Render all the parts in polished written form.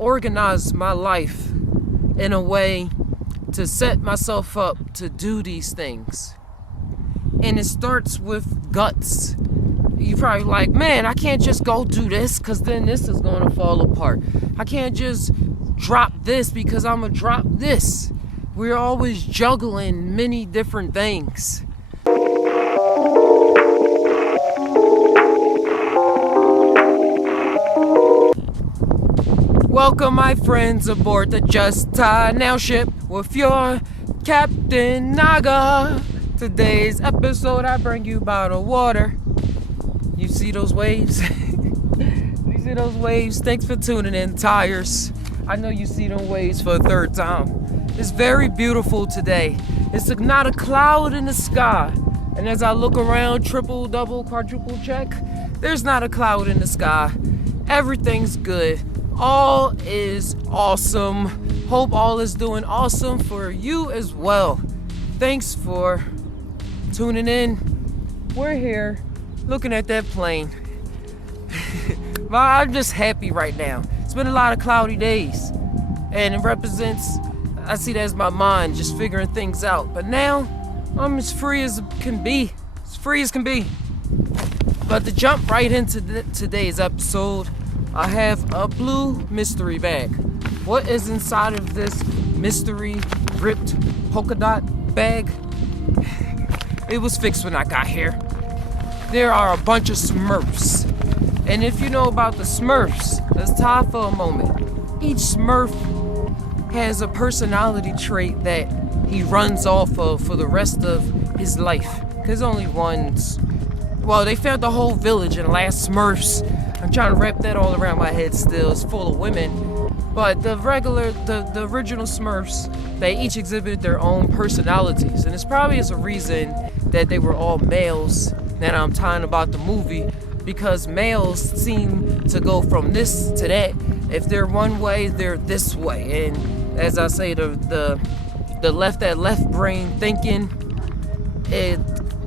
organize my life in a way to set myself up to do these things. And it starts with guts. You're probably like, man, I can't just go do this because then this is going to fall apart. I can't just drop this because I'm going to drop this. We're always juggling many different things. Welcome, my friends, aboard the Just Tai Now ship with your Captain Naga. Today's episode, I bring you bottled water. You see those waves? You see those waves? Thanks for tuning in, tires. I know you see them waves for a third time. It's very beautiful today. It's not a cloud in the sky. And as I look around, triple, double, quadruple check, there's not a cloud in the sky. Everything's good. All is awesome. Hope all is doing awesome for you as well. Thanks for tuning in. We're here looking at that plane. I'm just happy right now. It's been a lot of cloudy days, and it represents, I see that as my mind just figuring things out. But now I'm as free as can be. As free as can be. But to jump right into today's episode, I have a blue mystery bag. What is inside of this mystery ripped polka dot bag? It was fixed when I got here. There are a bunch of Smurfs. And if you know about the Smurfs, let's talk for a moment. Each Smurf has a personality trait that he runs off of for the rest of his life. Because only one's, well, they found the whole village in Last Smurfs. I'm trying to wrap that all around my head still. It's full of women. But the original Smurfs, they each exhibited their own personalities. And it's probably as a reason that they were all males that I'm talking about the movie. Because males seem to go from this to that. If they're one way, they're this way. And as I say, the left brain thinking, it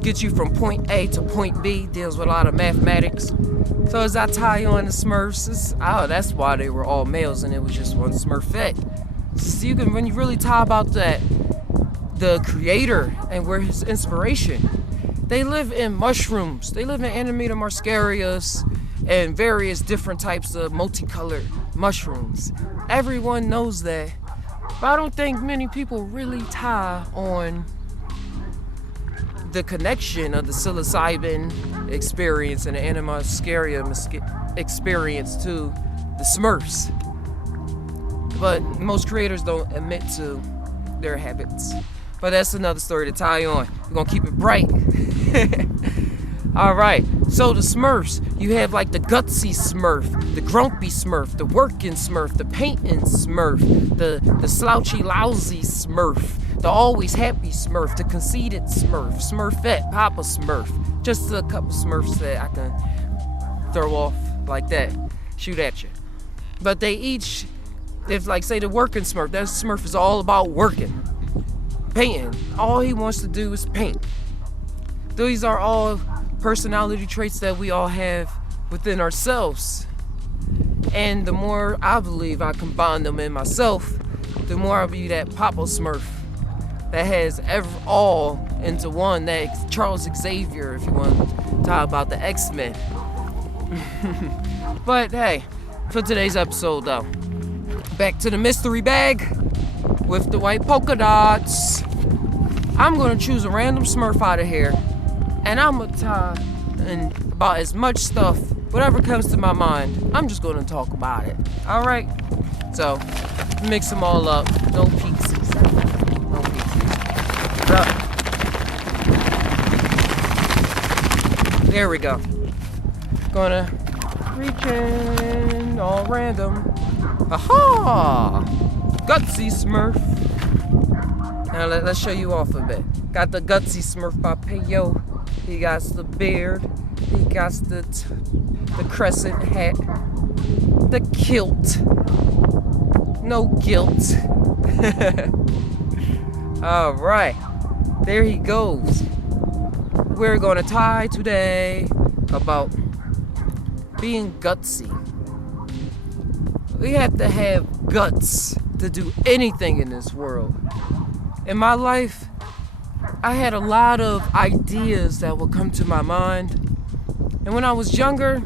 gets you from point A to point B, deals with a lot of mathematics. So as I tie on the Smurfs, that's why they were all males and it was just one Smurfette. So you can, when you really tie about that, the creator and where his inspiration, they live in mushrooms. They live in Animata muscarius and various different types of multicolored mushrooms. Everyone knows that, but I don't think many people really tie on the connection of the psilocybin experience and the Animata muscaria experience to the Smurfs. But most creators don't admit to their habits. But that's another story to tie on. We're gonna keep it bright. Alright, so the Smurfs, you have like the gutsy Smurf, the grumpy Smurf, the working Smurf, the painting Smurf, the slouchy lousy Smurf, the always happy Smurf, the conceited Smurf, Smurfette, Pappa Smurf. Just a couple Smurfs that I can throw off like that, shoot at you. But they each, if like say the working Smurf, that Smurf is all about working, painting. All he wants to do is paint. These are all personality traits that we all have within ourselves. And the more I believe I combine them in myself, the more I'll be that Pappa Smurf that has all into one, that Charles Xavier, if you want to talk about the X-Men. But hey, for today's episode though, back to the mystery bag with the white polka dots. I'm gonna choose a random Smurf out of here, and I'm gonna tie in about as much stuff, whatever comes to my mind, I'm just gonna talk about it. Alright? So, mix them all up. No pixies. No pixies. There we go. Gonna reach in all random. Aha! Gutsy Smurf. Now let's show you off a bit. Got the gutsy Smurf Pappa. He got the beard. He got the crescent hat. The kilt. No guilt. Alright. There he goes. We're gonna tie today about being gutsy. We have to have guts to do anything in this world. In my life, I had a lot of ideas that would come to my mind. And when I was younger,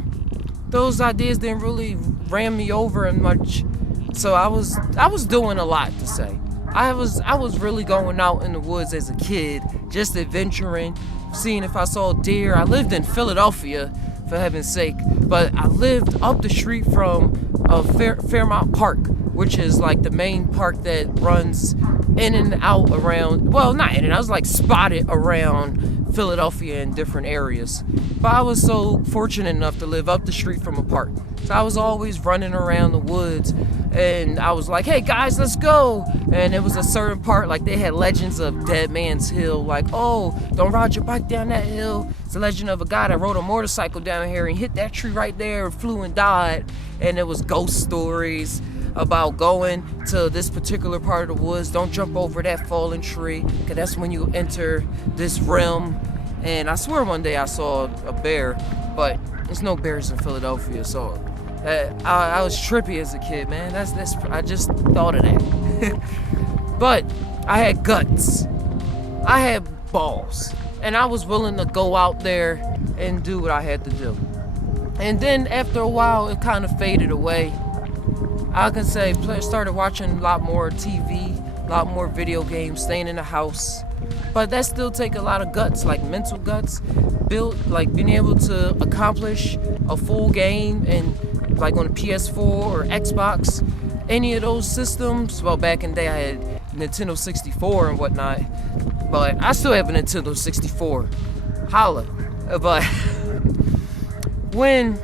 those ideas didn't really ram me over much. So I was doing a lot, to say. I was really going out in the woods as a kid, just adventuring, seeing if I saw deer. I lived in Philadelphia, for heaven's sake, but I lived up the street from Fairmount Park, which is like the main park that runs in and out around, well, not in and out, it's like spotted around Philadelphia in different areas. But I was so fortunate enough to live up the street from a park. So I was always running around the woods, and I was like, hey guys, let's go. And it was a certain part, like they had legends of Dead Man's Hill, like, oh, don't ride your bike down that hill. It's a legend of a guy that rode a motorcycle down here and hit that tree right there and flew and died. And it was ghost stories about going to this particular part of the woods. Don't jump over that fallen tree, because that's when you enter this realm. And I swear one day I saw a bear, but there's no bears in Philadelphia, so I was trippy as a kid, man. That's I just thought of that. But I had guts. I had balls. And I was willing to go out there and do what I had to do. And then after a while, it kind of faded away. I can say started watching a lot more TV, a lot more video games, staying in the house. But that still take a lot of guts, like mental guts, like being able to accomplish a full game and like on a PS4 or Xbox, any of those systems. Well, back in the day I had Nintendo 64 and whatnot, but I still have a Nintendo 64. Holla. But when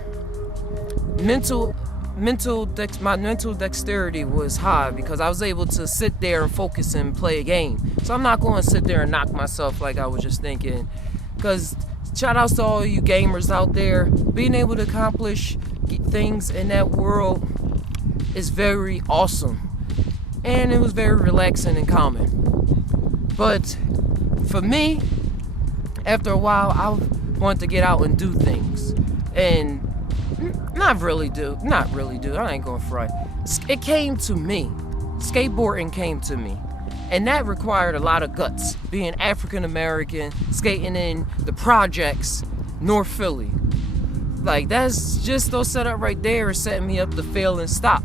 my mental dexterity was high, because I was able to sit there and focus and play a game. So I'm not going to sit there and knock myself like I was just thinking, because shout outs to all you gamers out there. Being able to accomplish things in that world is very awesome, and it was very relaxing and calming. But for me, after a while, I wanted to get out and do things, and not really do. I ain't gonna front. It came to me. Skateboarding came to me. And that required a lot of guts. Being African American, skating in the projects, North Philly. Like, that's just those setup right there is setting me up to fail and stop.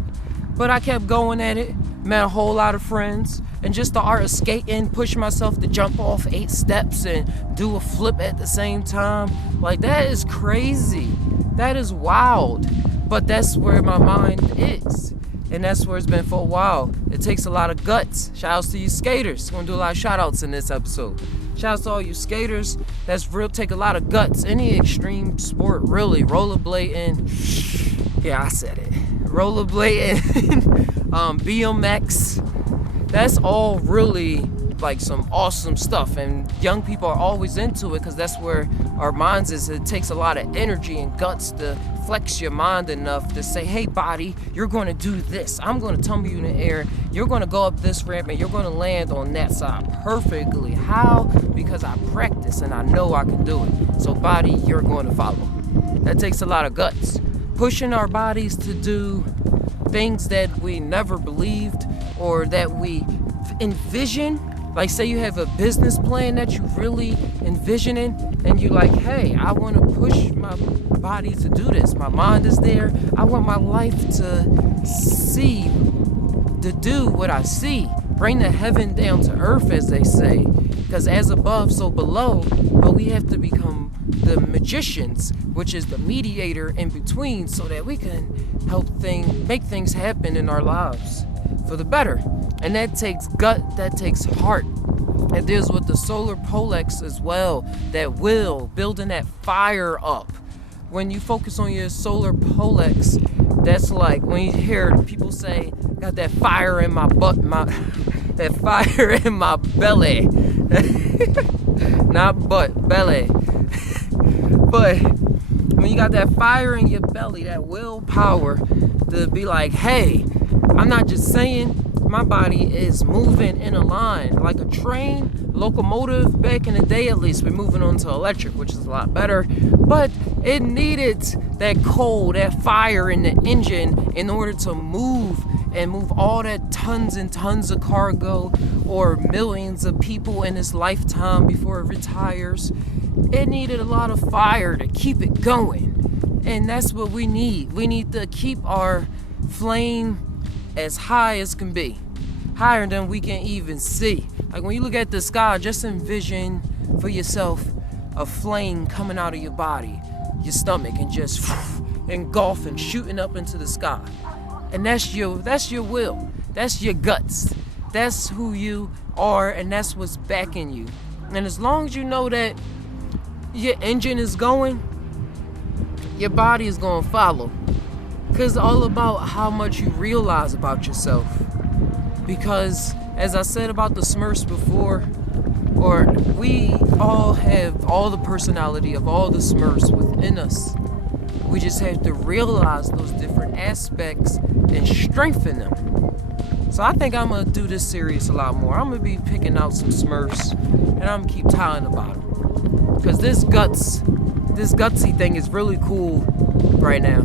But I kept going at it, met a whole lot of friends, and just the art of skating, push myself to jump off 8 steps and do a flip at the same time. Like, that is crazy. That is wild. But that's where my mind is. And that's where it's been for a while. It takes a lot of guts. Shout outs to you skaters. Gonna do a lot of shout outs in this episode. Shout outs to all you skaters. That's real, take a lot of guts. Any extreme sport, really. Rollerblading. Yeah, I said it. Rollerblading. BMX. That's all really like some awesome stuff, and young people are always into it because that's where our minds is. It takes a lot of energy and guts to flex your mind enough to say, hey body, you're going to do this. I'm going to tumble you in the air. You're going to go up this ramp and you're going to land on that side perfectly. How? Because I practice and I know I can do it. So body, you're going to follow. That takes a lot of guts. Pushing our bodies to do things that we never believed or that we envision. Like, say you have a business plan that you really envisioning, and you're like, hey, I want to push my body to do this. My mind is there. I want my life to do what I see. Bring the heaven down to earth, as they say. Because as above, so below. But we have to become the magicians, which is the mediator in between, so that we can help make things happen in our lives for the better. And that takes gut, that takes heart. It deals with the solar polex as well, that will, building that fire up. When you focus on your solar polex, that's like when you hear people say, got that fire in my butt, that fire in my belly. Not butt, belly. But when you got that fire in your belly, that willpower to be like, hey, I'm not just saying, my body is moving in a line like a train, locomotive back in the day. At least we're moving on to electric, which is a lot better, but it needed that coal, that fire in the engine in order to move all that tons and tons of cargo, or millions of people in its lifetime before it retires. It needed a lot of fire to keep it going, and that's what we need. We need to keep our flame as high as can be, higher than we can even see. Like when you look at the sky, just envision for yourself a flame coming out of your body, your stomach, and just engulfing, shooting up into the sky. And that's your will, that's your guts, that's who you are, and that's what's backing you. And as long as you know that your engine is going, your body is going to follow. Because it's all about how much you realize about yourself. Because as I said about the Smurfs before, or we all have all the personality of all the Smurfs within us. We just have to realize those different aspects and strengthen them. So I think I'm gonna do this series a lot more. I'm gonna be picking out some Smurfs, and I'm gonna keep telling about them. Because this gutsy thing is really cool right now.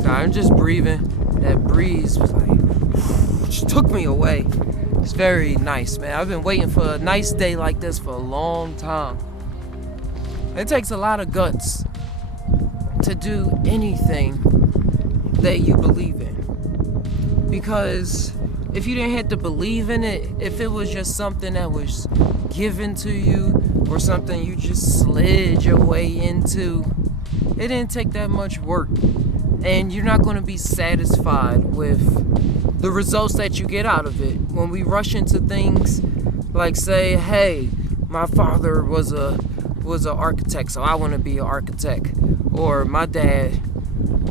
So I'm just breathing. That breeze was like, just took me away. It's very nice, man. I've been waiting for a nice day like this for a long time. It takes a lot of guts to do anything that you believe in. Because if you didn't have to believe in it, if it was just something that was given to you or something you just slid your way into, it didn't take that much work. And you're not going to be satisfied with the results that you get out of it. When we rush into things like, say, hey, my father was an architect, so I want to be an architect. Or my dad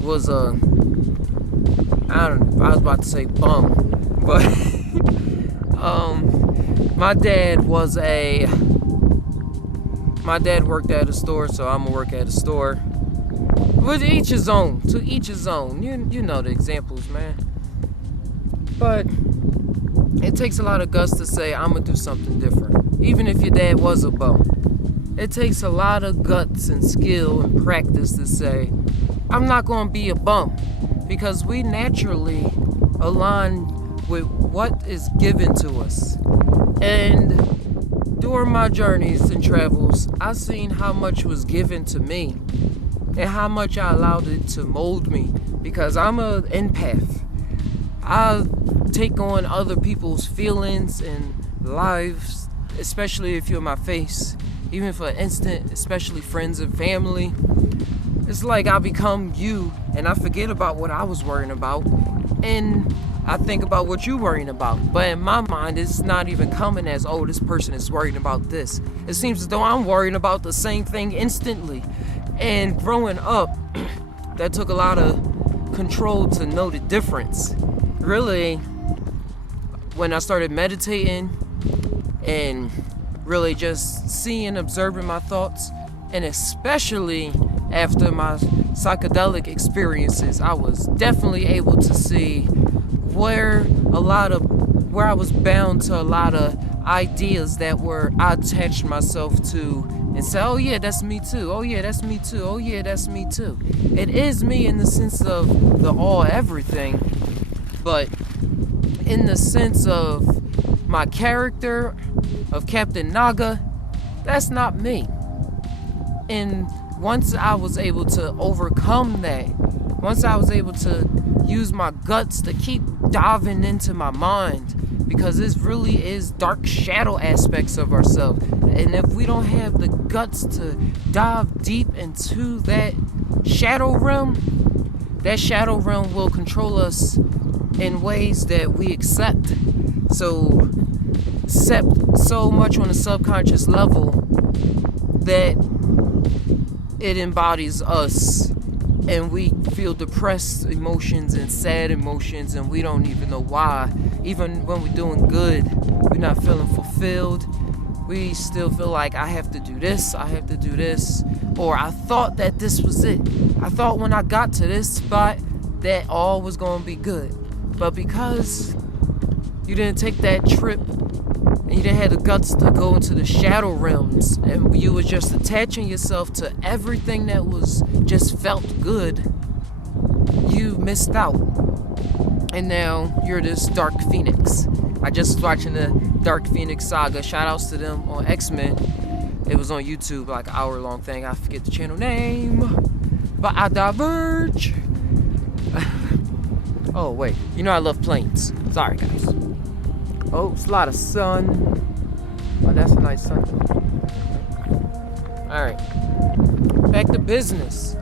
was I don't know, I was about to say bum, but my dad worked at a store, so I'm gonna work at a store. With each his own, to each his own. You know the examples, man. But it takes a lot of guts to say, I'm gonna do something different. Even if your dad was a bum. It takes a lot of guts and skill and practice to say, I'm not gonna be a bum. Because we naturally align with what is given to us. And during my journeys and travels, I've seen how much was given to me and how much I allowed it to mold me, because I'm an empath. I take on other people's feelings and lives, especially if you're my face, even for an instant, especially friends and family. It's like I become you and I forget about what I was worrying about, and I think about what you're worrying about. But in my mind, it's not even coming as, oh, this person is worrying about this. It seems as though I'm worrying about the same thing instantly. And growing up, that took a lot of control to know the difference. Really, when I started meditating and really just seeing, observing my thoughts, and especially after my psychedelic experiences, I was definitely able to see where I was bound to a lot of ideas that I attached myself to and say, oh yeah, that's me too. Oh yeah, that's me too. Oh yeah, that's me too. It is me in the sense of the all everything, but in the sense of my character of Captain Naga, that's not me. And once I was able to overcome that, once I was able to use my guts to keep diving into my mind, because this really is dark shadow aspects of ourselves. And if we don't have the guts to dive deep into that shadow realm will control us in ways that we accept. So much on a subconscious level that it embodies us, and we feel depressed emotions and sad emotions, and we don't even know why. Even when we're doing good, we're not feeling fulfilled. We still feel like I have to do this, or I thought that this was it. I thought when I got to this spot that all was going to be good. But because You didn't take that trip, and you didn't have the guts to go into the shadow realms, and you was just attaching yourself to everything that was just felt good. You missed out. And now you're this Dark Phoenix. I just was watching the Dark Phoenix saga. Shout outs to them on X-Men. It was on YouTube, like an hour-long thing. I forget the channel name, but I diverge. Oh wait, you know I love planes. Sorry guys. Oh, it's a lot of sun. Oh, that's a nice sun. All right, back to business.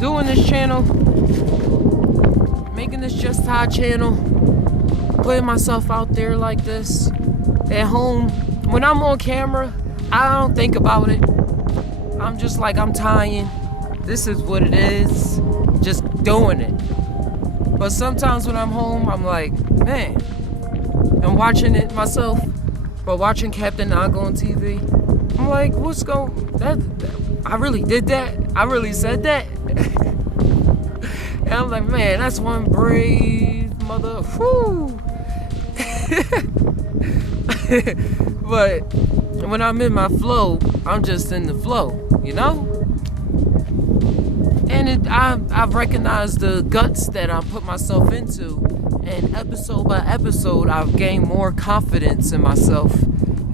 Doing this channel, making this Just Ty channel, putting myself out there like this. At home, when I'm on camera, I don't think about it. I'm just like, I'm tying. This is what it is. Just doing it. But sometimes when I'm home, I'm like, man, I'm watching it myself. But watching Captain Nago on TV, I'm like, what's going? I really did that. I really said that. And I'm like, man, that's one brave mother. Whew. But when I'm in my flow, I'm just in the flow, you know? And I've recognized the guts that I put myself into, and episode by episode, I've gained more confidence in myself.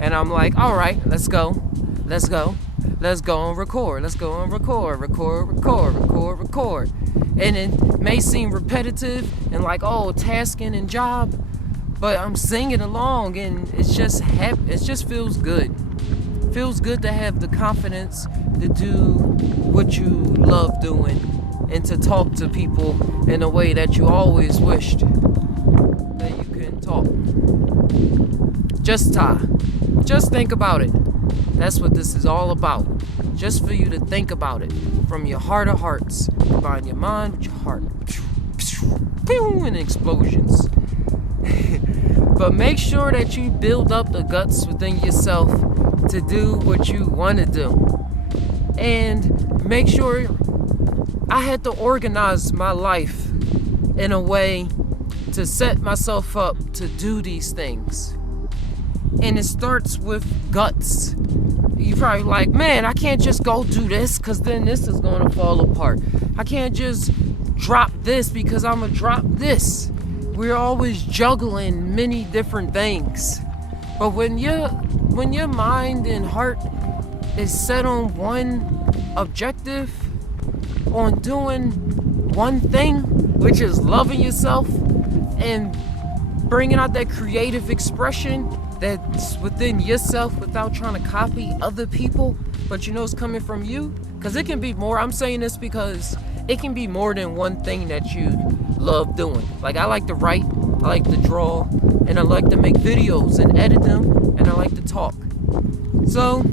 And I'm like, all right, let's go and record. Let's go and record. And it may seem repetitive and like, oh, tasking and job, but I'm singing along, and it just feels good. Feels good to have the confidence to do what you love doing and to talk to people in a way that you always wished that you can talk. Just Ty. Just think about it. That's what this is all about. Just for you to think about it from your heart of hearts. Combine your mind with your heart. And explosions. But make sure that you build up the guts within yourself to do what you want to do. And make sure I had to organize my life in a way to set myself up to do these things. And it starts with guts. You're probably like, man, I can't just go do this because then this is going to fall apart. I can't just drop this because I'm going to drop this. We're always juggling many different things. But when your mind and heart is set on one objective, on doing one thing, which is loving yourself and bringing out that creative expression that's within yourself without trying to copy other people, but you know it's coming from you. Because it can be more. I'm saying this because it can be more than one thing that you love doing. Like, I like to write, I like to draw, and I like to make videos and edit them, and I like to talk. So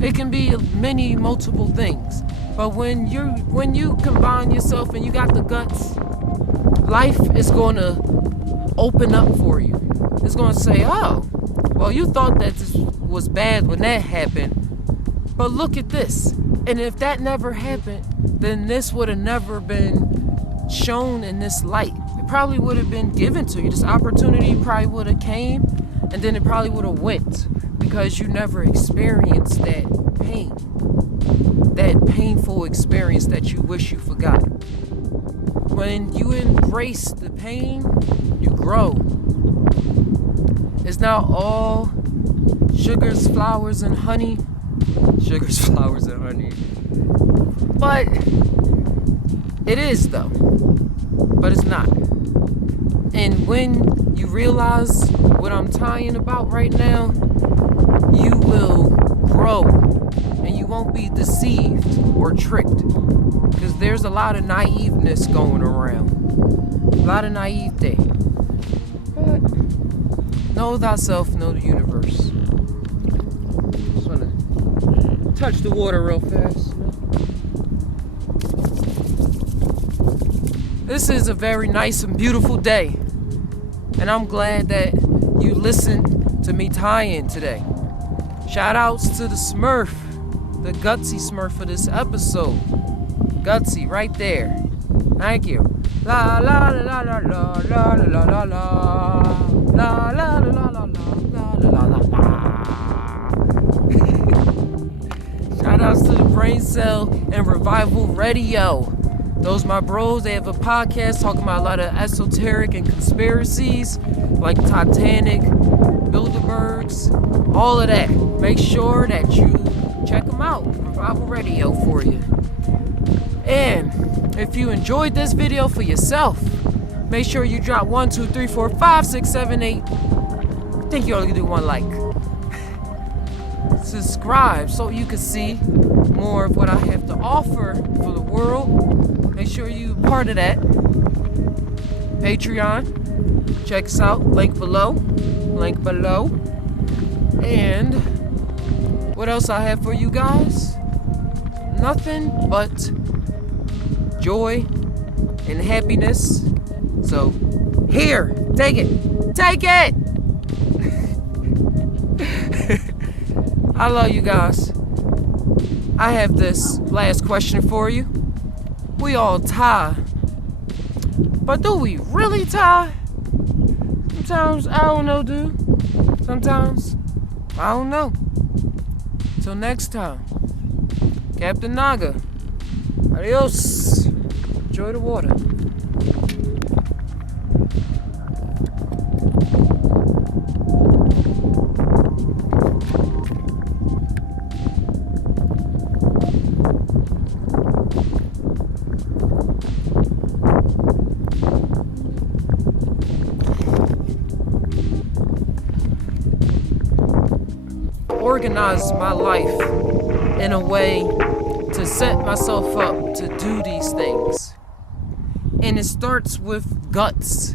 it can be many multiple things. But when you combine yourself and you got the guts, life is going to open up for you. It's going to say, oh, well, you thought that this was bad when that happened, but look at this. And if that never happened, then this would have never been shown in this light. It probably would have been given to you. This opportunity probably would have came, and then it probably would have went, because you never experienced that pain, that painful experience that you wish you forgot. When you embrace the pain, you grow. It's not all sugars, flowers, and honey. Sugars, flowers, and honey. But it is, though. But it's not. And when you realize what I'm tying about right now, you will grow. And you won't be deceived or tricked. Because there's a lot of naiveness going around. A lot of naivete. But know thyself, know the universe. Just want to touch the water real fast. This is a very nice and beautiful day. And I'm glad that you listened to me tying today. Shout outs to the Smurf, the gutsy Smurf for this episode. Gutsy right there. Thank you. La la la la la la la la la la la la la la la la la. Shout outs to the Brain Cell and Revival Radio. Those my bros, they have a podcast talking about a lot of esoteric and conspiracies like Titanic, Bilderbergs, all of that. Make sure that you check them out. Revival Radio for you. And if you enjoyed this video for yourself, make sure you drop 1, 2, 3, 4, 5, 6, 7, 8. I think you only can do one like. Subscribe so you can see more of what I have to offer for the world. Make sure you part of that. Patreon. Check us out. Link below. Link below. And what else I have for you guys? Nothing but joy and happiness. So here, take it. Take it! I love you guys. I have this last question for you. We all tie. But do we really tie? Sometimes, I don't know, dude. Sometimes, I don't know. Till next time. Captain Naga. Adios. Enjoy the water. Organize my life in a way to set myself up to do these things. And it starts with guts.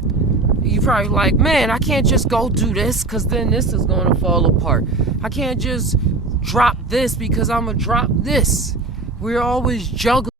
You probably like, man, I can't just go do this because then this is going to fall apart. I can't just drop this because I'm going to drop this. We're always juggling.